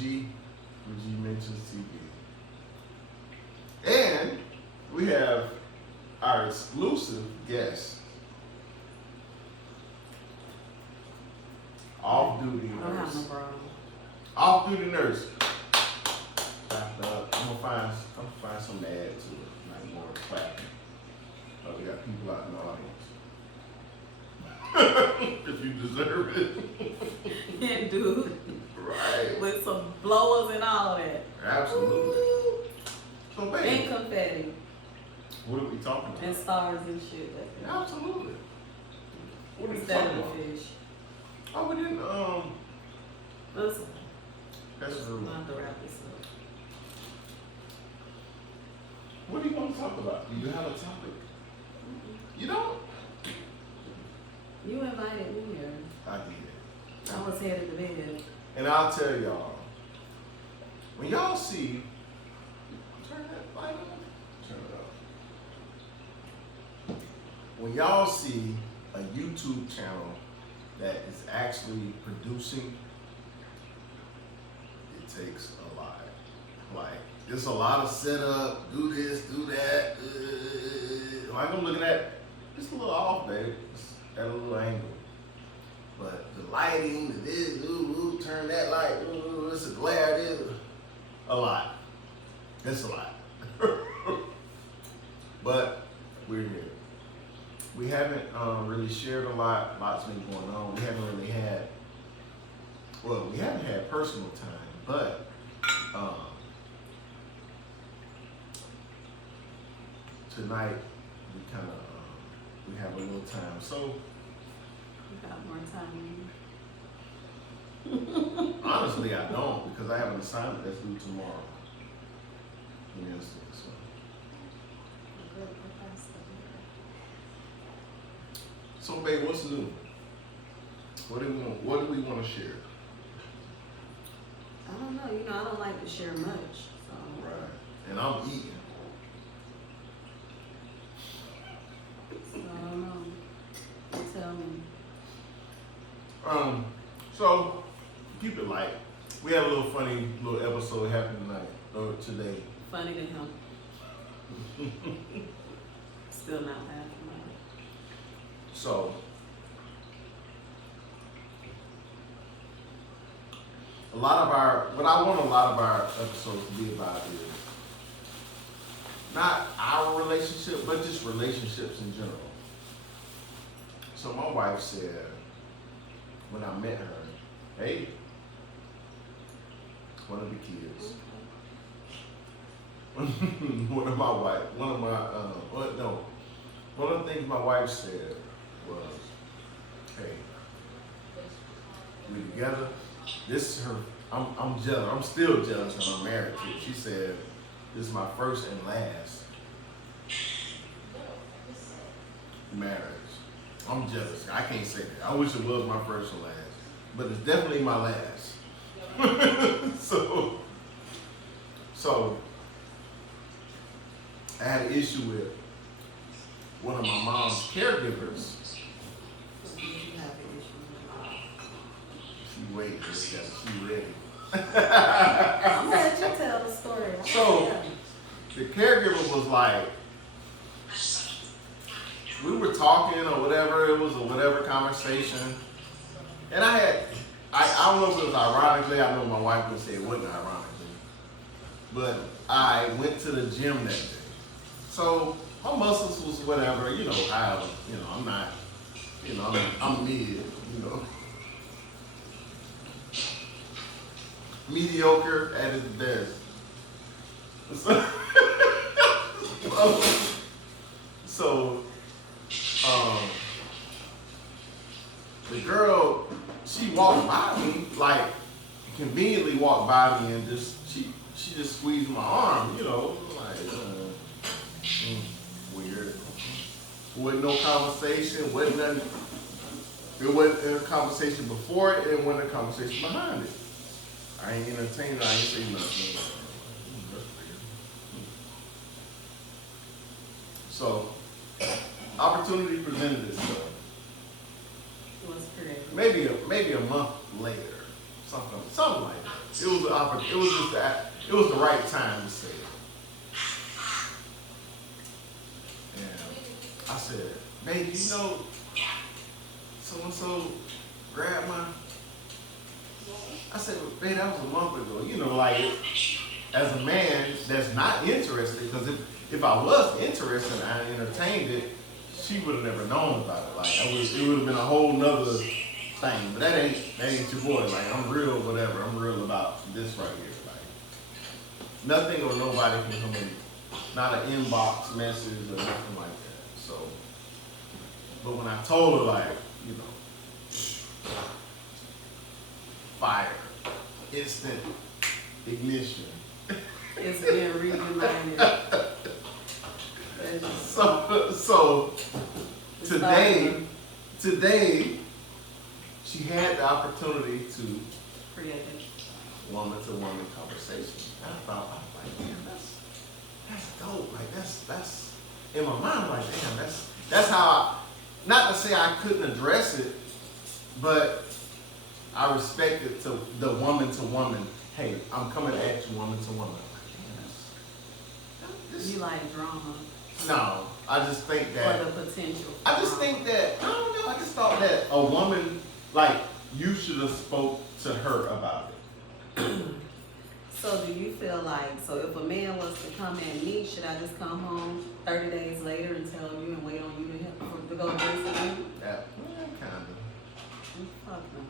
G Mentions TV. And we have our exclusive guest, off-duty nurse. Off-duty nurse. I'm gonna find something to add to it, like more clapping. Oh, we got people out in the audience. If you deserve it. Yeah, dude. Right. With some blowers and all that. Absolutely. Ooh. So, babe, And confetti. what are we talking about? And stars and shit. Absolutely. What are we Instead talking of about? the fish. Oh, we didn't, Listen. that's true. Not to wrap this up. What do you want to talk about? Do you have a topic? You don't? You invited me here. I did. I was headed to bed. And I'll tell y'all, when y'all see, turn that light on, turn it off. When y'all see a YouTube channel that is actually producing, it takes a lot. Like, it's a lot of setup, do this, do that. Like I'm looking at, it's a little off, baby. It's at a little angle. But the lighting, the this, turn that light, it's a glare, this, a lot. It's a lot. But we're here. We haven't really shared a lot. Lots been going on. We haven't really had, well, we haven't had personal time, but tonight we kind of we have a little time. So You got more time. honestly, I don't, because I have an assignment that's due tomorrow. Yes, so. So, babe, what's new? What do we want to share? I don't know. You know, I don't like to share much. So. Right. And I'm eating. So I don't know. You tell me. So keep it light. We had a little funny little episode happen tonight or today. Funny to him. Still not laughing at it. So what I want a lot of our episodes to be about is not our relationship, but just relationships in general. So my wife said, when I met her, hey, one of the kids, one of the things my wife said was, hey, we together. This is her. I'm jealous. I'm still jealous and I'm married to her. She said, this is my first and last marriage. I'm jealous. I can't say that. I wish it was my first and last, but it's definitely my last. So I had an issue with one of my mom's caregivers. She waited. She ready. I'm gonna let you tell the story. So the caregiver was like, we were talking or whatever, it was a whatever conversation. And I don't know if it was ironically, I know my wife would say it wasn't ironically, but I went to the gym that day. So my muscles was whatever, I'm not, I'm mid, mediocre at its best. So the girl, she walked by me, like conveniently walked by me and she just squeezed my arm, weird. Wasn't no conversation, wasn't nothing. There wasn't a conversation before it, and wasn't a conversation behind it. I ain't entertained her, I ain't say nothing. So, opportunity presented itself. It was crazy. Maybe a month later, something like that. It was the it was just it was the right time to say it. And I said, baby, you know, so and so grabbed my. I said, well, babe, that was a month ago. You know, like as a man that's not interested, because if I was interested and I entertained it, she would have never known about it. Like it would have been a whole nother thing. But that ain't your boy. Like I'm real, whatever. I'm real about this right here. Like nothing or nobody can come in, not an inbox message or nothing like that. So, but when I told her, like, you know, fire, instant ignition. It's being reunited. So today, she had the opportunity to Create it. woman-to-woman conversation. I thought, I was like, damn, that's dope. Like that's in my mind, like, damn, that's how not to say I couldn't address it, but I respected to the woman-to-woman. Hey, I'm coming at you woman-to-woman. You like drama. No, I just think that. Or the potential. I just think that, I don't know, I just thought that a woman, like, you should have spoke to her about it. So do you feel like, so if a man was to come at me, should I just come home 30 days later and tell you and wait on you to go visit you? Yeah, kind of. Fuck no.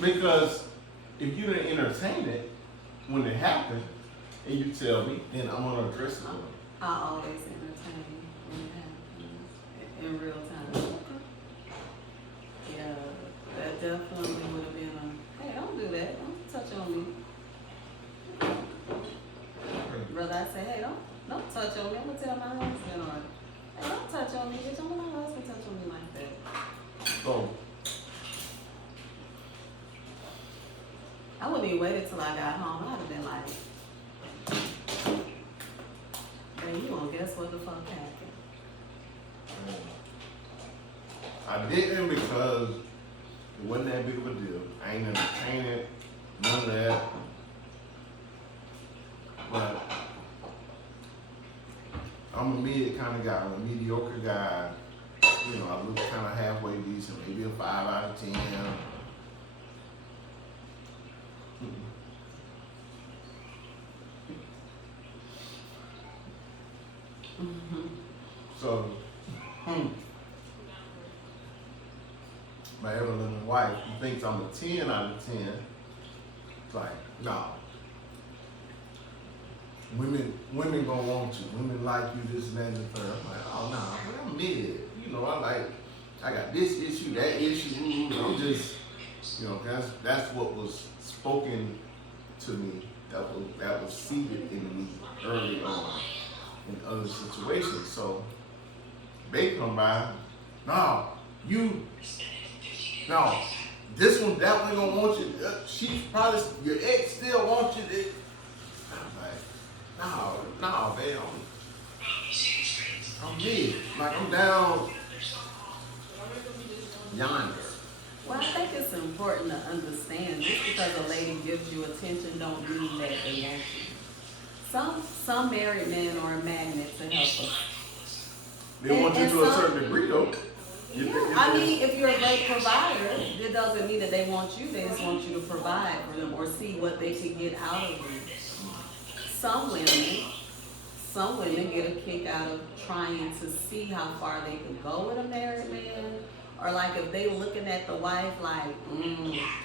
Because if you didn't entertain it when it happened, and you tell me, then I'm gonna address it. I always entertain when it happens in real time. Yeah, that definitely would have been a, hey, don't do that. Don't touch on me. Brother, I say, hey, don't touch on me. I'm gonna tell my husband, or hey, don't touch on me. Bitch, don't let my husband touch on me like that. So, I wouldn't even waited till I got home. I'd have been like, hey, you gonna guess what the fuck happened? I didn't because it wasn't that big of a deal. I ain't entertained it, none of that. But I'm a mid kind of guy, I'm a mediocre guy. You know, I look kind of halfway decent, maybe a 5 out of 10. Mm-hmm. So, my ever-living wife, who thinks I'm a 10 out of 10, it's like, no. Women gonna want you. Women like you, this and that and the third. I'm like, oh no, nah, I'm mid. You know, I got this issue, that issue. I'm just, you know, that's what was spoken to me. That was seeded in me early on in other situations. So they come by, no, this one definitely gonna want you. She probably, your ex still wants you. I'm like, no, man, I'm mid. Like I'm down yonder. Well, I think it's important to understand just because a lady gives you attention don't mean that they want you. Some married men are a magnet to help us. They want you to a certain degree though. Yeah, I mean, if you're a great provider, it doesn't mean that they want you. They just want you to provide for them or see what they can get out of you. Some women get a kick out of trying to see how far they can go with a married man. Or like if they looking at the wife like,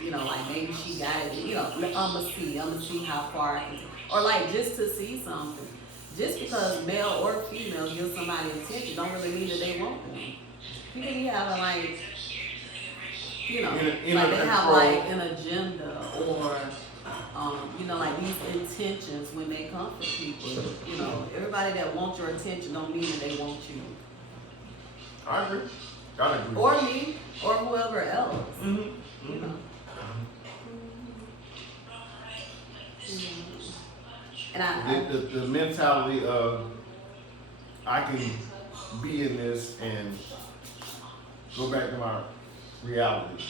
you know, like maybe she got it, you know, I'ma see how far I can take. Or like just to see something. Just because male or female give somebody attention don't really mean that they want them. You can be having like, you know, like they have like an agenda or, you know, like these intentions when they come for people. You know, everybody that wants your attention don't mean that they want you. I agree. Gotta agree. Or me, or whoever else. You know. And the mentality of I can be in this and go back to my reality.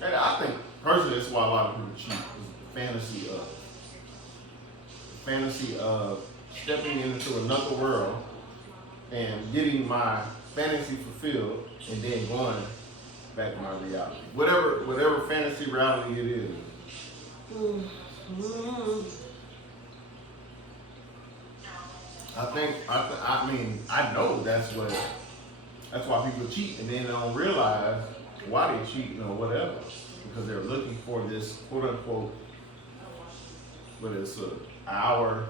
And I think personally that's why a lot of people cheat is the fantasy of stepping into another world and getting my fantasy fulfilled and then going back to my reality. Whatever fantasy reality it is. Mm-hmm. I mean, I know that's why people cheat and then they don't realize why they cheating or whatever. Because they're looking for this quote unquote, whether it's an hour,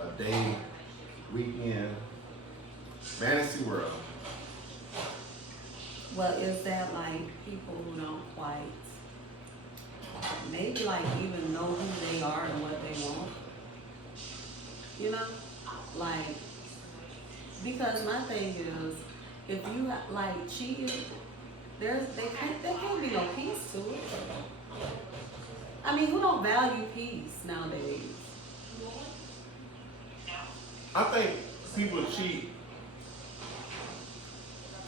a day, weekend, fantasy world. Well, is that like people who don't quite, maybe like even know who they are and what they want? You know? Like, because my thing is, if you like cheated, there can't be no peace to it. I mean, who don't value peace nowadays? I think people cheat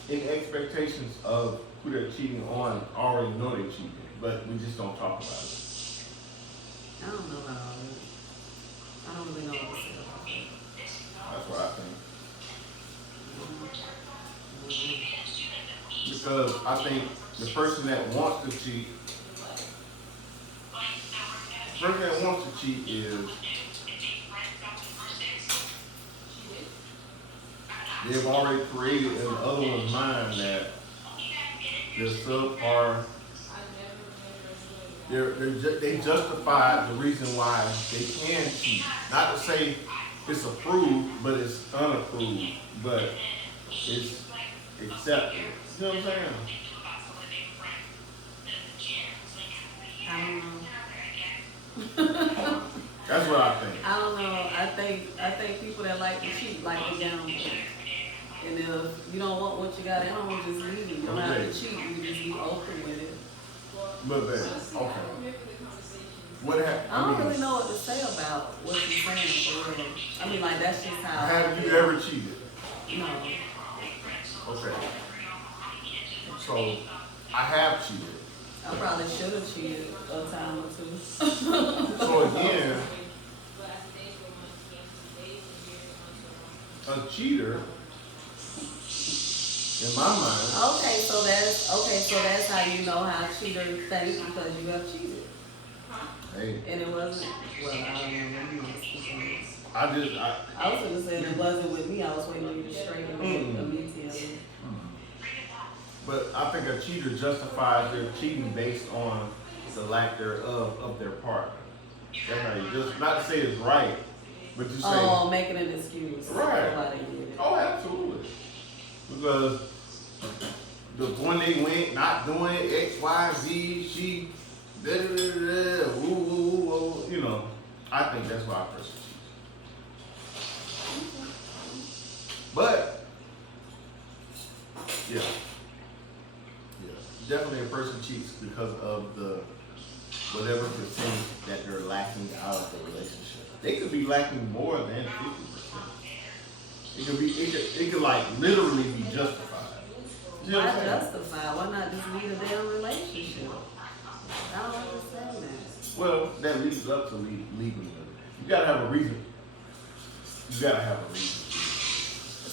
in expectations of who they're cheating on already know they're cheating, but we just don't talk about it. I don't know about all that. I don't really know what to say about that. That's what I think. Because I think the person that wants to cheat, is they've already created in the other one's mind that they're subpar. They justify the reason why they can cheat. Not to say it's approved, but it's unapproved, but it's accepted. You know what I'm saying? I don't know. That's what I think. I don't know. I think people that like to cheat like to gamble. And if you don't want what you got at home, just leave it. You don't have to cheat. You just be open with it. But babe, okay. What happened? I don't really know what to say about what you're saying for real. I mean, like that's just how. Have you ever cheated? No. Okay. So I have cheated. I probably should have cheated a time or two. So again, a cheater, in my mind. Okay, so that's how you know how cheaters think because you have cheated. Hey. And it wasn't. Well, I don't know when you were speaking. I was gonna say it wasn't with me. I was waiting on you to straighten me immediately. But I think a cheater justifies their cheating based on the lack thereof of their partner. That's how you just not to say it's right, but you say making an excuse. Right. Why they did it. Oh, absolutely. Because the one they went not doing X, Y, Z, she da da da da, woo woo woo, you know. I think that's why a person cheats. But yeah. Definitely a person cheats because of the whatever percentage that they're lacking out of the relationship. They could be lacking more than 50%. It could like literally be justified. You know Why what I'm saying? justify? Why not just leave a damn relationship? I don't understand that. Well, that leads up to leaving. You gotta have a reason. You gotta have a reason.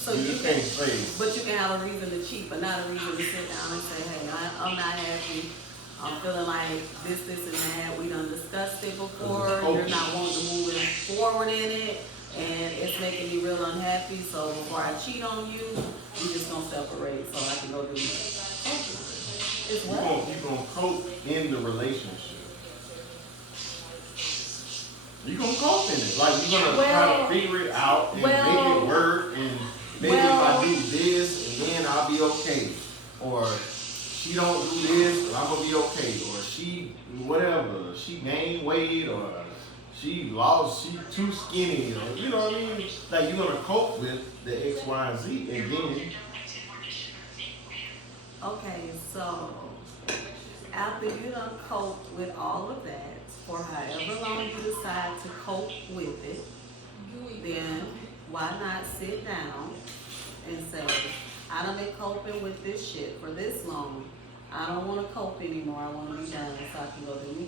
So you can't say, but you can have a reason to cheat, but not a reason to sit down and say, hey, I'm not happy. I'm feeling like this, and that. We done discussed it before. You're not wanting to move forward in it, and it's making me real unhappy. So before I cheat on you, we just gonna separate so I can go do that. It's what? You're gonna cope in the relationship. You're gonna cope in it. Like you're gonna try to figure it out and make it work and maybe if I do this and then I'll be okay. Or she don't do this and I'm gonna be okay. Or she whatever, she gained weight or she too skinny, or you know what I mean? Like you're gonna cope with the X, Y, and Z and then okay, so after you done cope with all of that, for however long you decide to cope with it, then why not sit down and say, I done been coping with this shit for this long. I don't want to cope anymore. I want to be done so I can go to me.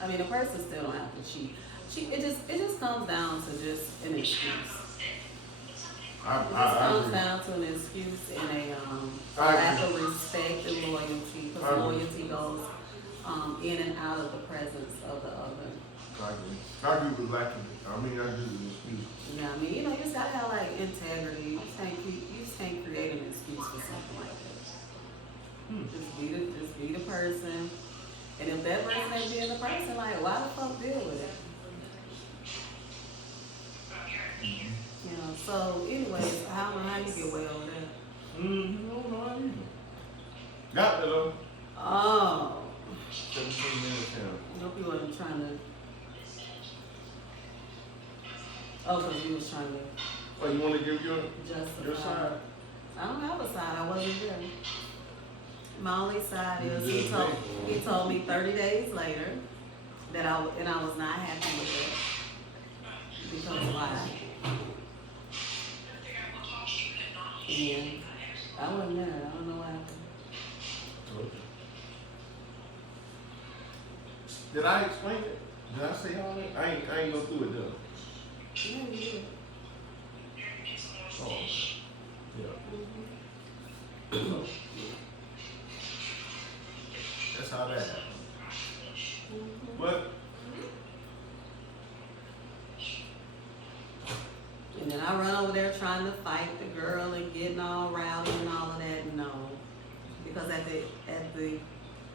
I mean, the person still don't have to cheat. It just comes down to just an excuse. It just comes down to an excuse and a lack of respect and loyalty, because loyalty goes in and out of the presence of the other. I agree with lacking. I mean, I agree with the excuse. Yeah, I mean, you know, you just gotta have like integrity. You just can't create an excuse for something like that. Just be the person. And if that person ain't being the person, like, why the fuck deal with it? You know, so anyways, how you get way over that? No, got that though. Oh. 17 minutes now. I hope you wasn't trying to. Oh, because you was trying to Oh, you want to give your justify. side? I don't have a side. I wasn't there. My only side You is just he told me 30 days later that I was not happy with it. Because why? And I wasn't there. I don't know what happened. Okay. Did I explain it? Did I say all that? I ain't go through it though. Yeah, you did. Oh. Yeah. That's how that happened. But And then I run over there trying to fight the girl and getting all rowdy and all of that. No, because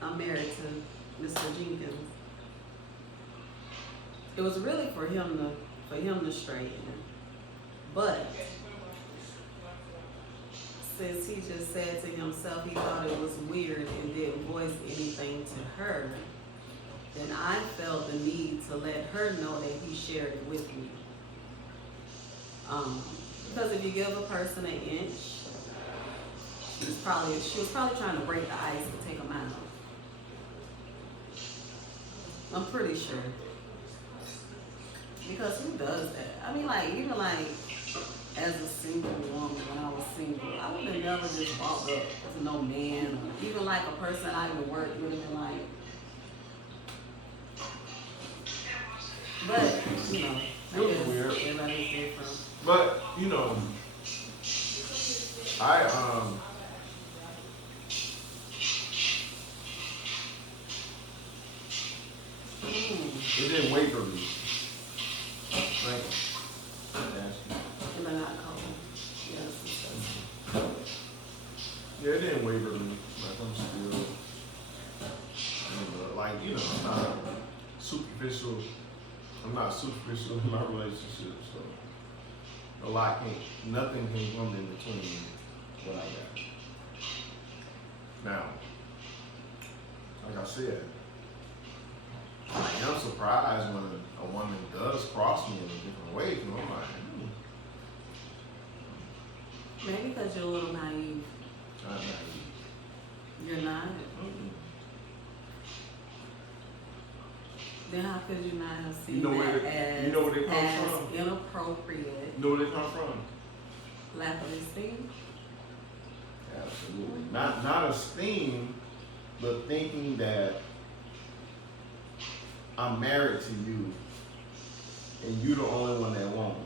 I'm married to Mr. Jenkins. It was really for him to straighten. But since he just said to himself he thought it was weird and didn't voice anything to her, then I felt the need to let her know that he shared it with me. Because if you give a person an inch, she was probably trying to break the ice and take him out. I'm pretty sure. Because who does that? I mean, like, even like, as a single woman, when I was single, I would have never just walked up to no man, or even like a person I even worked with and been like, but, you know, It was weird. Everybody's different. But, you know, it didn't wait for me. Thank you. And they're not cold. Yes, Yeah, it didn't wait for me. Like, I'm still, like, you know, I'm not superficial in my relationship, so nothing can come in between what I got. Now, like I said, I am surprised when a woman does cross me in a different way, because I'm like, Maybe because you're a little naive. I'm not naive. You're not? Mm-mm. Then how could you not have seen You know where that they- you know where they come as from? inappropriate? You know where they come from? Lack of esteem? Absolutely. Not esteem, but thinking that I'm married to you and you the only one that want me.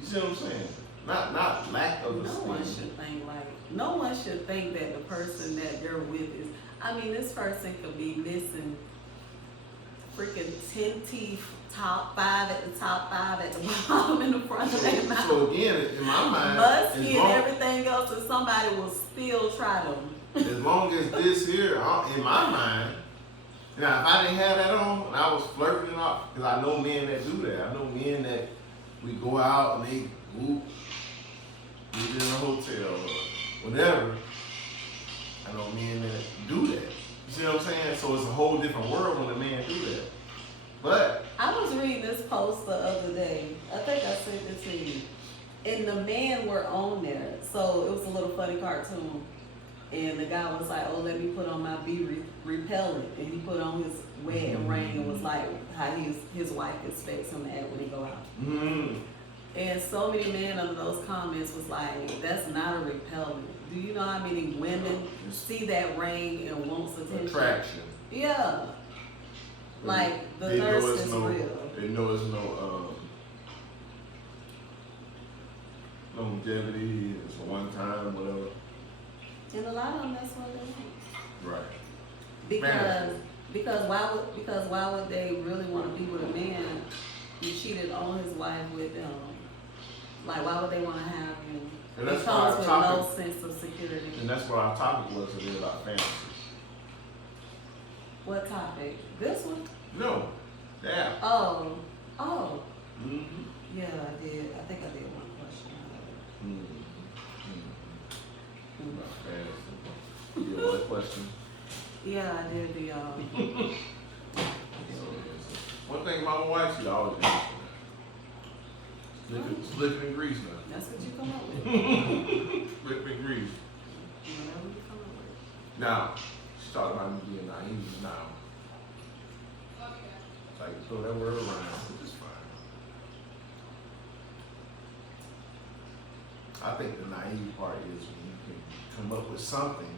You see what I'm saying? Not lack of esteem. No one should think that the person that you're with is, I mean, this person could be missing freaking 10 teeth, top 5 at the top, 5 at the bottom, in the front of their mouth. So again, in my mind, Musky and everything else, and somebody will still try to. as long as this here, in my mind, now if I didn't have that on, and I was flirting and all, because I know men that do that. I know men that we go out and they whoop, we in a hotel or whatever. I know men that do that. You see what I'm saying? So it's a whole different world when a man do that. But I was reading this post the other day. I think I sent it to you. And the men were on there. So it was a little funny cartoon. And the guy was like, oh, let me put on my bee repellent. And he put on his wedding ring and was like how his wife expects him to act when he go out. And so many men under those comments was like, that's not a repellent. Do you know how many women see that ring and wants attention? Attraction. Yeah. Like, the They know thirst it's is no, real. They know it's no longevity, it's a one time, whatever. And a lot of them, that's what they want. Right. Because why would they really want to be with a man who cheated on his wife with them? Like, why would they want to have you? And It that's why comes our with topic, no sense of security. and that's what our topic was today about fantasies. What topic? This one? No. Yeah. Oh. Mm-hmm. Yeah, I did. I think I did one question. Mm-hmm. About fantasy. You have a question? Yeah, I did the, One thing about my wife, she always answers that. Slipping in grease now. that's what you come up with. Slipping in grease. Whatever you come up with. Now, she talked about me being naive now. Like, throw that word around, which is fine. I think the naive part is when you can come up with something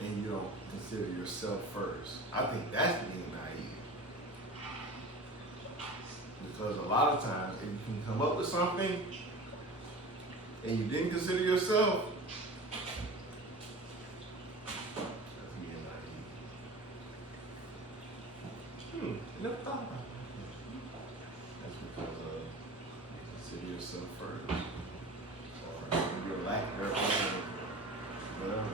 and you don't consider yourself first. I think that's being naive. Because a lot of times, if you can come up with something and you didn't consider yourself, that's being naive. I never thought about that. That's because you consider yourself first. Or your lack thereof, whatever.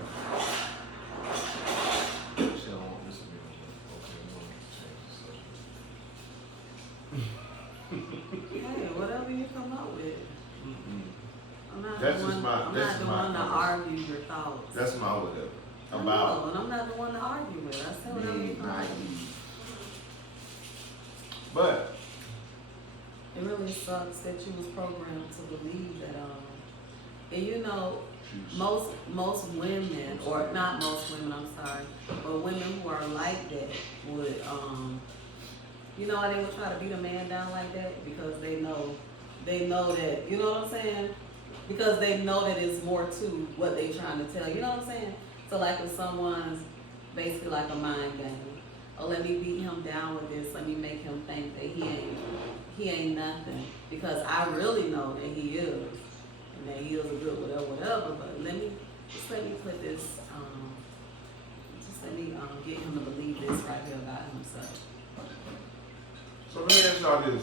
She don't want this to be okay, I'm going to change the subject. Hey, whatever you come up with. I'm not That's the just one, my- I'm that's not the my one to comment. argue your thoughts. That's my whatever. I About know, and I'm not the one to argue with. I said whatever you being come up with. naive. But It really sucks that you was programmed to believe that, and you know, most women, or not most women, I'm sorry, but women who are like that would, you know why they would try to beat a man down like that? Because they know that, you know what I'm saying? Because they know that it's more to what they trying to tell, you know what I'm saying? So like if someone's basically like a mind game, oh, let me beat him down with this, let me make him think that he ain't nothing, because I really know that he is, and that he is a good whatever, but let me put this, just let me get him to believe this right here about himself. so let me ask y'all this.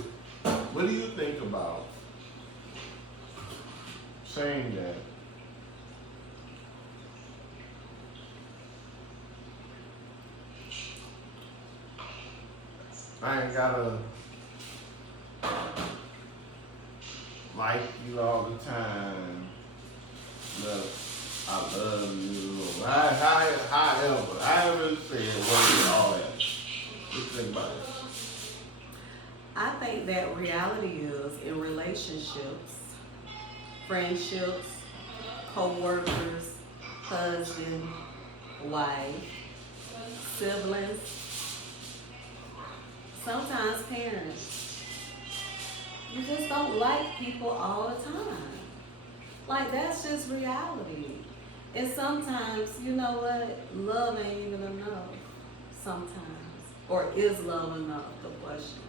What do you think about saying that I ain't gotta like you all the time, but I love you, or however you say it, word, all that. What you think about it? I think that reality is in relationships, friendships, co-workers, husband, wife, siblings, sometimes parents. You just don't like people all the time. Like, that's just reality. And sometimes, you know what? Love ain't even enough. Sometimes. Or is love enough? The question.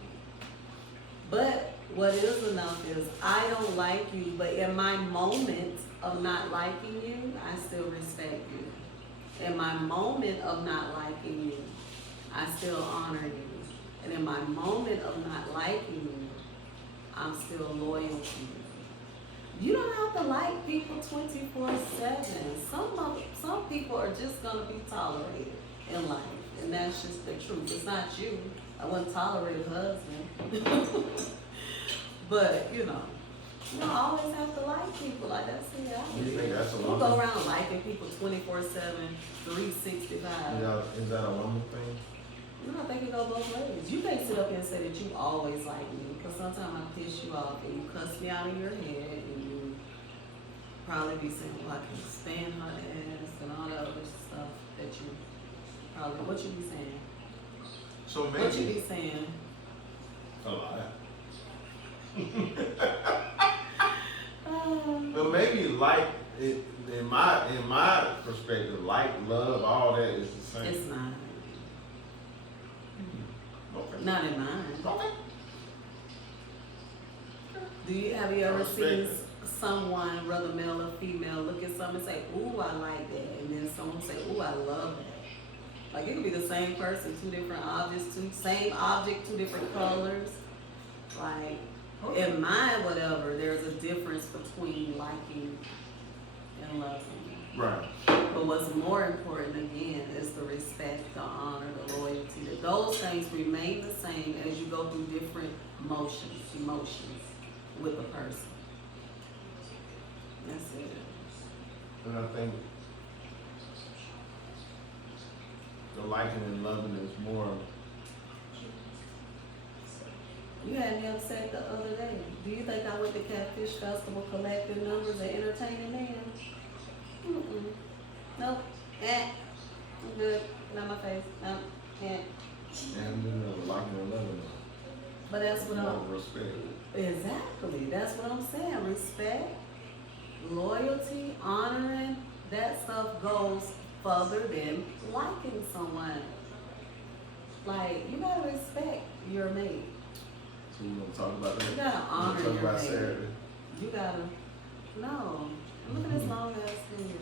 But what is enough is I don't like you, but in my moment of not liking you, I still respect you. In my moment of not liking you, I still honor you. And in my moment of not liking you, I'm still loyal to you. You don't have to like people 24/7. Some people are just gonna be tolerated in life, and that's just the truth. It's not you. I wouldn't tolerate a husband. But you don't always have to like people. Like that's the reality. You think that's a You woman? go around liking people 24/7, 365. Is that a woman thing? You know, I think it goes both ways. You may sit up here and say that you always like me, because sometimes I piss you off and you cuss me out of your head, and you probably be saying, well, I can stand her ass and all that other stuff that you probably, what you be saying? So What you maybe be saying? a lot. But maybe like it in my perspective, like love, all that is the same. It's not. Okay. Not in mine. Okay. Have you ever seen Perspective. someone, whether male or female, look at something and say, "Ooh, I like that," and then someone say, "Ooh, I love that." Like it could be the same person, two different objects, same object, two different colors. Like in my whatever, there's a difference between liking and loving. Right. But what's more important again is the respect, the honor, the loyalty. That those things remain the same as you go through different emotions with the person. That's it. And I think the liking and loving is more. You had me upset the other day. Do you think I went to Catfish Festival collecting numbers and entertaining men? Mm-mm. Nope. I'm good. Not my face. No. And liking and loving. But that's what More I'm. respect. Exactly. That's what I'm saying. Respect, loyalty, honoring, that stuff goes further than liking someone. Like, you gotta respect your mate. So we're gonna talk about that. You gotta We're honor gonna talk your about mate. Saturday. You gotta, no. Look at this long ass video.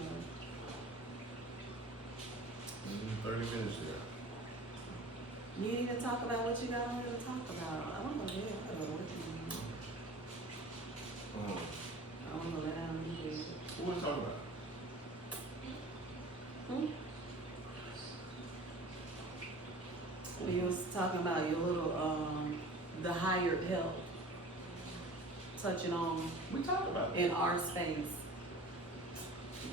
30 minutes here. You ain't even talk about what you got on here to talk about. I don't know, yeah, I gotta go to work tomorrow. I don't know that I don't do it. What we talking about? When you was talking about your little, the hired help, touching on We talked about in our space.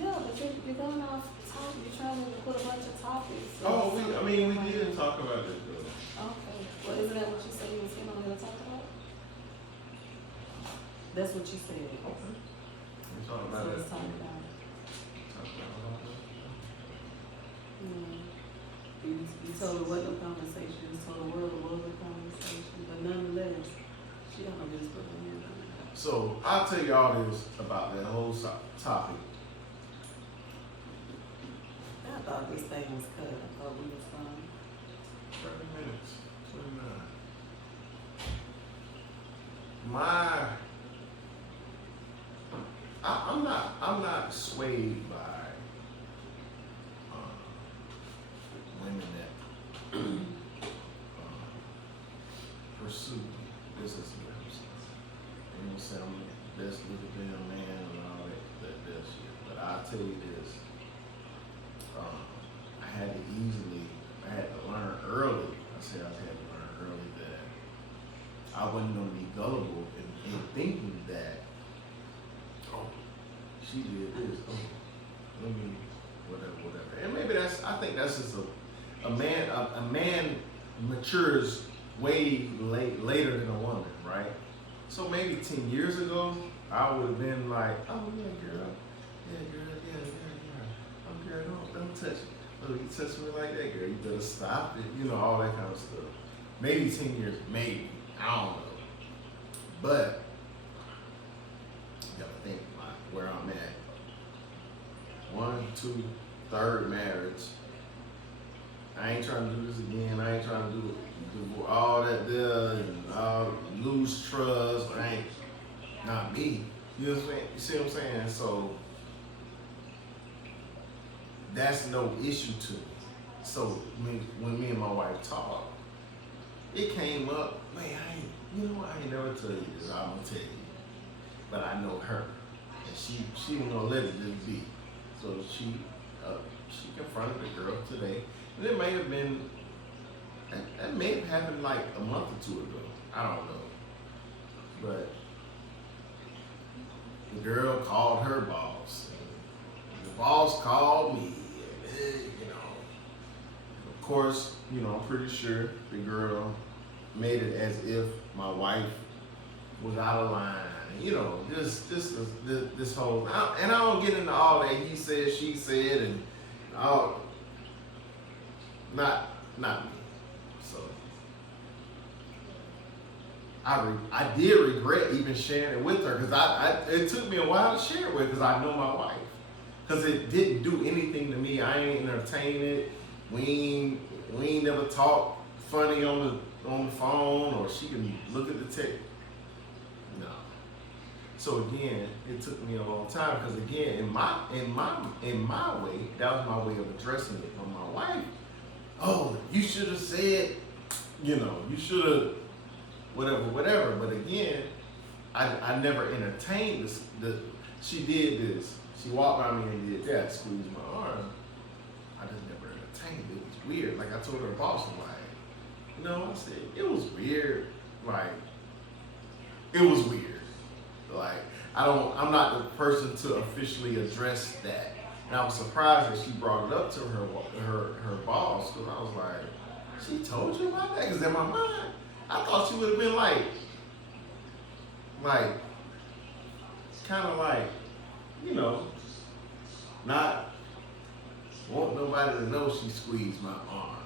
Yeah, but you're going off topic, you're trying to put a bunch of topics. Oh, we didn't talk about this though. Okay, well, isn't that what you said you was getting on here to talk about? That's what you said. Okay. We talked So about it. let's talk about it. Talked about it. Yeah. You told her what the conversation is, told the world it was a conversation, but nonetheless, she don't know this, put her hands on it. So I'll tell you all this about that whole topic. I thought this thing was cut, I thought we was fine. 30 minutes, 29. I'm not swayed by women that pursue this is what I'm saying. You know what I'm saying? I'm the best looking damn man and all that shit. But I'll tell you this. I had to learn early. I had to learn early that I wasn't going to be gullible in thinking that, oh, she did this, oh, let me, whatever. And maybe I think that's just a man matures way later than a woman, right? So maybe 10 years ago, I would have been like, oh yeah, girl. Oh girl, don't touch me. Oh, you touch me like that, girl. You better stop it. You know, all that kind of stuff. Maybe 10 years, maybe. I don't know. But you gotta think about where I'm at. 1, 2, 3rd marriage. I ain't trying to do this again. I ain't trying to do all that there and lose trust. I ain't, not me. You know what I'm saying? You see what I'm saying? So that's no issue to me. So when me and my wife talked, it came up, man, I ain't never tell you this, I'm gonna tell you. But I know her. And she ain't gonna let it just be. So she confronted the girl today. And it may have been, that may have happened like a month or 2 ago. I don't know. But the girl called her boss. And the boss called me. And, of course, I'm pretty sure the girl made it as if my wife was out of line. This whole, and I don't get into all that he said, she said, and all. Not me. So I did regret even sharing it with her because it took me a while to share it with because I know my wife. Because it didn't do anything to me. I ain't entertained it. We ain't never talked funny on the phone, or she can look at the text. No. So again, it took me a long time because again, in my way, that was my way of addressing it from my wife. Oh, you should have said, you should have, whatever. But again, I never entertained this. She did this. She walked by me and did that, squeezed my arm. I just never entertained it. It was weird. Like I told her boss, I'm like, I said, it was weird. Like, it was weird. Like, I'm not the person to officially address that. And I was surprised that she brought it up to her boss, because I was like, she told you about that? Because in my mind, I thought she would have been like, kind of like, not want nobody to know she squeezed my arm.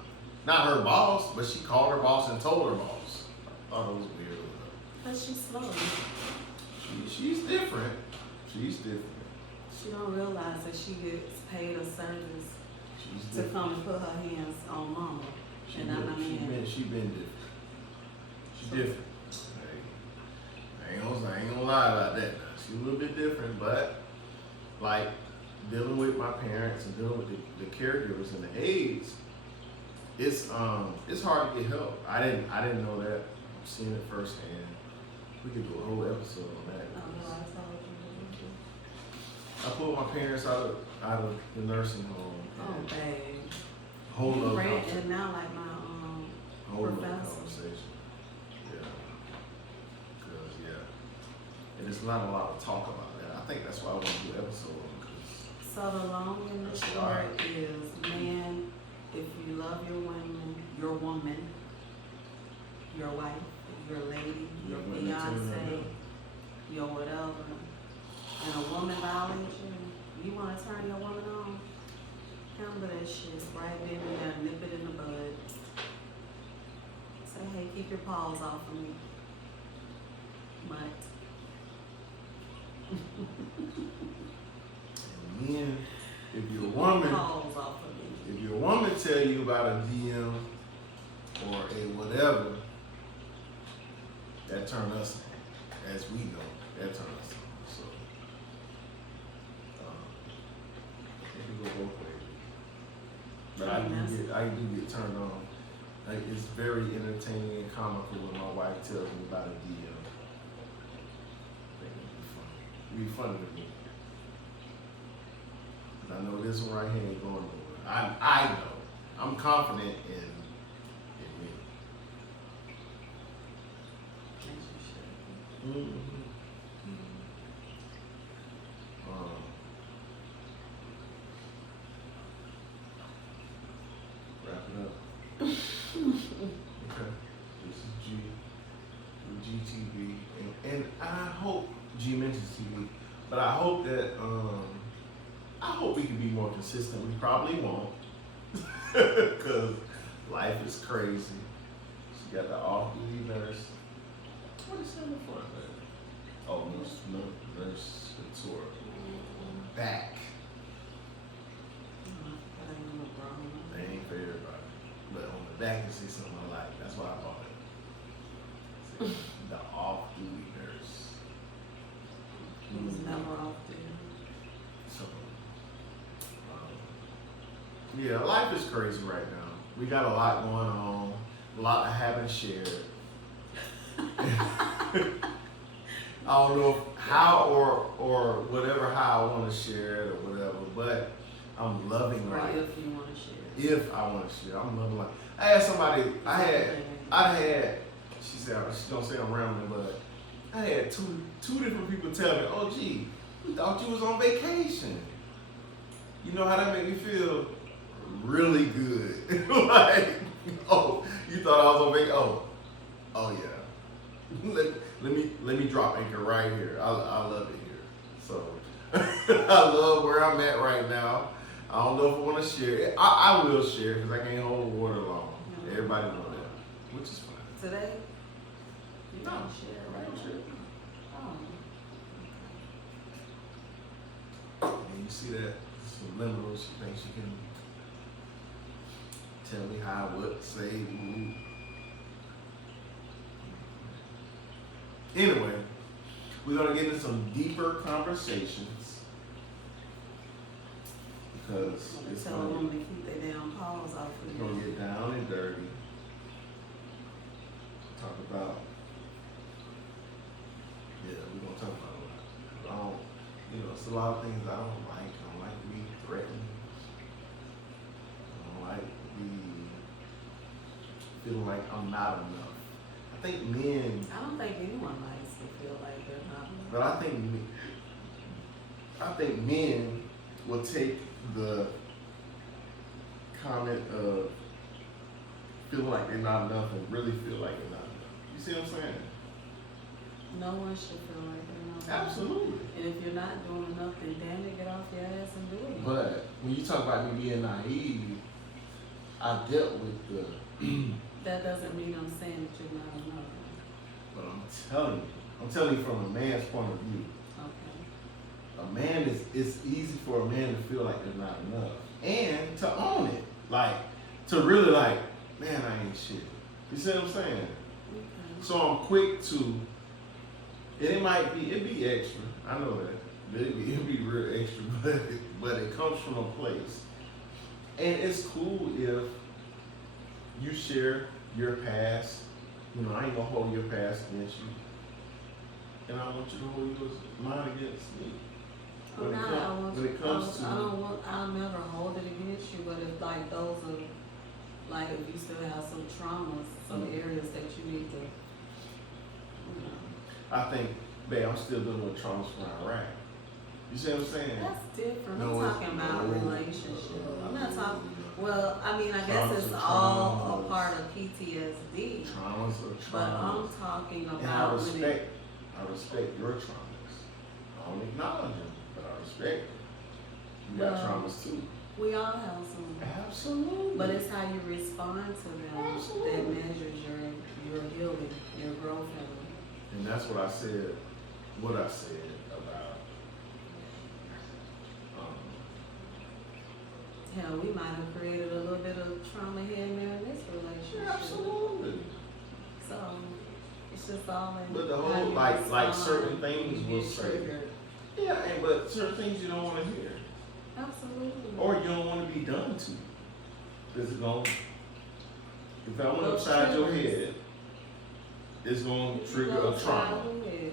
Not her boss, but she called her boss and told her boss. I thought it was weird. But she's slow. She's different. She's different. She don't realize that she gets paid a service She's to different. come and put her hands on mama. She And I'm been different. She's different. Hey, I ain't gonna lie about that. She's a little bit different, but like dealing with my parents and dealing with the caregivers and the aides, it's hard to get help. I didn't know that. I'm seeing it firsthand. We could do a whole episode on that. I pulled my parents out of the nursing home. Oh, babe. Whole You other ran conversation. and now like my Whole other professor. conversation. Yeah. Because, yeah. And there's not a lot of talk about that. I think that's why I want to do an episode on it. So the long and the That's short right. is, man, if you love your woman, your wife, your lady, your Your women too, fiance, your whatever, and a woman violates you, you want to turn your woman on? Handle that shit right then and there, nip it in the bud. Say, hey, keep your paws off of me. But And then, if your woman, paws off of me. if your woman tell you about a DM or a whatever, that turn us on. As we know, that turn us on. So, it can go both ways. But I do get turned on. Like, it's very entertaining and comical when my wife tells me about a DM. I think it'd be funny to me. 'Cause I know this one right here ain't going nowhere. I know. I'm confident in me. Mm-hmm. Wrap it up. Okay. This is GTV, and I hope G mentions TV, but I hope that I hope we can be more consistent. We probably won't, because life is crazy. She got the off-duty nurse. What is that for? Oh, nurse tour. Back. They ain't for everybody. But on the back, you see something I like. That's why I bought it. See, the off-duty nurse. It was never off there. So, yeah, life is crazy right now. We got a lot going on, a lot I haven't shared. I don't know how or whatever how I want to share it or whatever, but I'm loving Or life. if you want to share. If I want to share, I'm loving life. I had somebody, I had, she said, she's gonna say I'm rambling, but I had two different people tell me, oh gee, we thought you was on vacation. You know how that made me feel? Really good. Like, oh, you thought I was on vacation? Oh yeah. Let me drop anchor right here. I love it here. So I love where I'm at right now. I don't know if I want to share it. I will share because I can't hold the water long. No. Everybody know that, which is fine. Today, You No, don't share, I right? don't share. Oh. And you see that subliminal, she thinks she can tell me how, what, say, ooh. Anyway, we're gonna get into some deeper conversations because I'm it's tell a gonna, woman to keep their damn paws off it's of gonna you. get down and dirty. Talk about, yeah, we're gonna talk about a lot. I don't, it's a lot of things I don't like. I don't like to be threatened. I don't like to be feeling like I'm not enough. I think men, I don't think anyone likes to feel like they're not. but I think men will take the comment of feeling like they're not enough and really feel like they're not enough. You see what I'm saying? No one should feel like they're not. Absolutely. And if you're not doing enough, then damn it, get off your ass and do it. But when you talk about me being naive, I dealt with the. That doesn't mean I'm saying that you're not enough. But I'm telling you from a man's point of view. Okay. A man it's easy for a man to feel like they're not enough. And to own it. Like, to really like, man, I ain't shit. You see what I'm saying? Okay. So I'm quick to, and it'd be extra. I know that. It'd be real extra, but it comes from a place. And it's cool if you share your past. I ain't gonna hold your past against you. And I want you to hold yours, mine against me. When it comes to, I'll never hold it against you, but if like those are, like if you still have some traumas, some areas that you need to, I think, babe, I'm still dealing with traumas from Iraq. You see what I'm saying? that's different. No, I'm it's- talking about no. relationship. I'm not talking, well, I mean, I guess Traumas it's are all traumas. a part of PTSD, Traumas are traumas. but I'm talking And about when it, I respect your traumas. I don't acknowledge them, but I respect them. You got Well, traumas too. we all have some. Absolutely. But it's how you respond to them Absolutely. that measures your healing, your growth level. And that's what I said about Hell, we might have created a little bit of trauma here and there in this relationship. absolutely. So it's just all in But the how whole you like respond certain when things you will get say. triggered. Yeah, but certain things you don't want to hear. Absolutely. Or you don't want to be done to. This is going, if I went Well, upside your triggers. head, it's going to trigger Go a trauma. upside your head.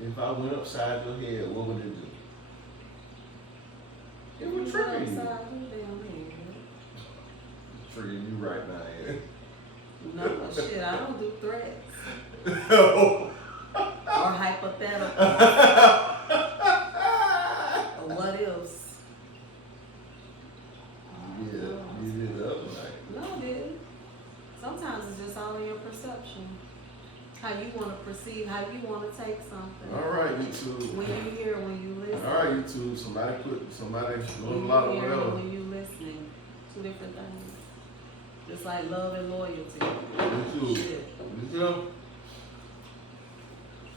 If I went upside your head, what would it do? It would You trigger go you. upside your damn head. Trigger you right now, yeah. No, shit, I don't do threats Oh. or hypothetical or what else. You did the other night. No, dude. Sometimes it's just all in your perception. How you want to perceive, how you want to take something. All right, YouTube. When you hear, when you listen. All right, YouTube. Somebody doing When a lot of you hear, whatever. when you listening. Two different things. Just like love and loyalty. YouTube. Shit. You feel?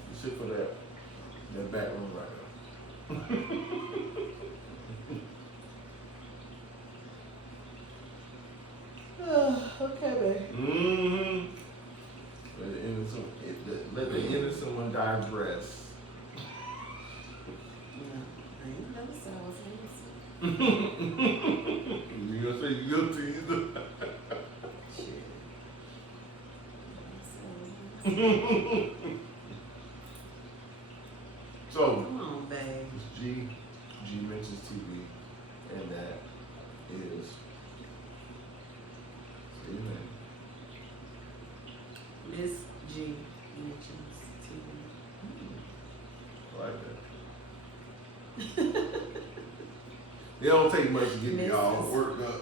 You sit for that back room right there. Okay, babe. Mm-hmm. Let the innocent one digress. I ain't never said I was innocent. You gonna say you guilty either? Shit. I never said I was innocent. So, Come on, babe. it's G Mentions TV, and that is. Say your name. Miss G mentions TV. I like that. It don't take much to get me all Mrs. worked up.